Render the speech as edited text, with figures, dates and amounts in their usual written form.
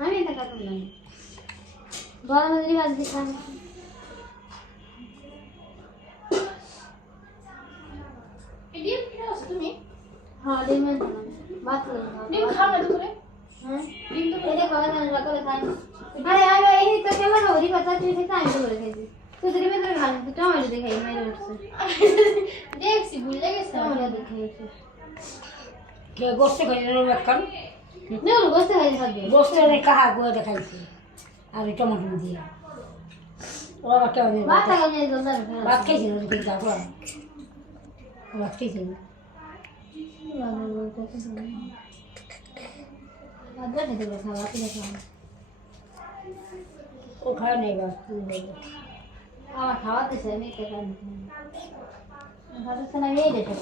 আমি এটা কাটুন না গরম দিলে ভাজ দিতাম ডিম খাও তুমি? হ্যাঁ ডিম না ভাত ডিম খাও না তো করে? হ্যাঁ ডিম তো এটা খাওয়া না করে খাই আরে আরে এই তো কেমন খাবো রি কথা তুই খেতে আমি তো করে খাইছি তুই দিবি তো ভালো তো টমেটো দিয়ে খাই মেরে উঠছে দেখছি ভুলে গেছে টমেটো দিয়ে খাইছি কে গোস্ত খাইছে এখন না গোস্ত খাই থাকবে গোস্ত রে কাহা গোয়া দেখাইছে আর টমেটো দিয়ে ওরা কেমন ভাত খাওয়া নিয়ে জলদি ভাত খাইছে না কিন্তু তারপর ভাত খাইছে না ও খায় নাই বা আমার খাওয়াতে চাই আমি খেতে খাওয়াতে চাই না এই দেখে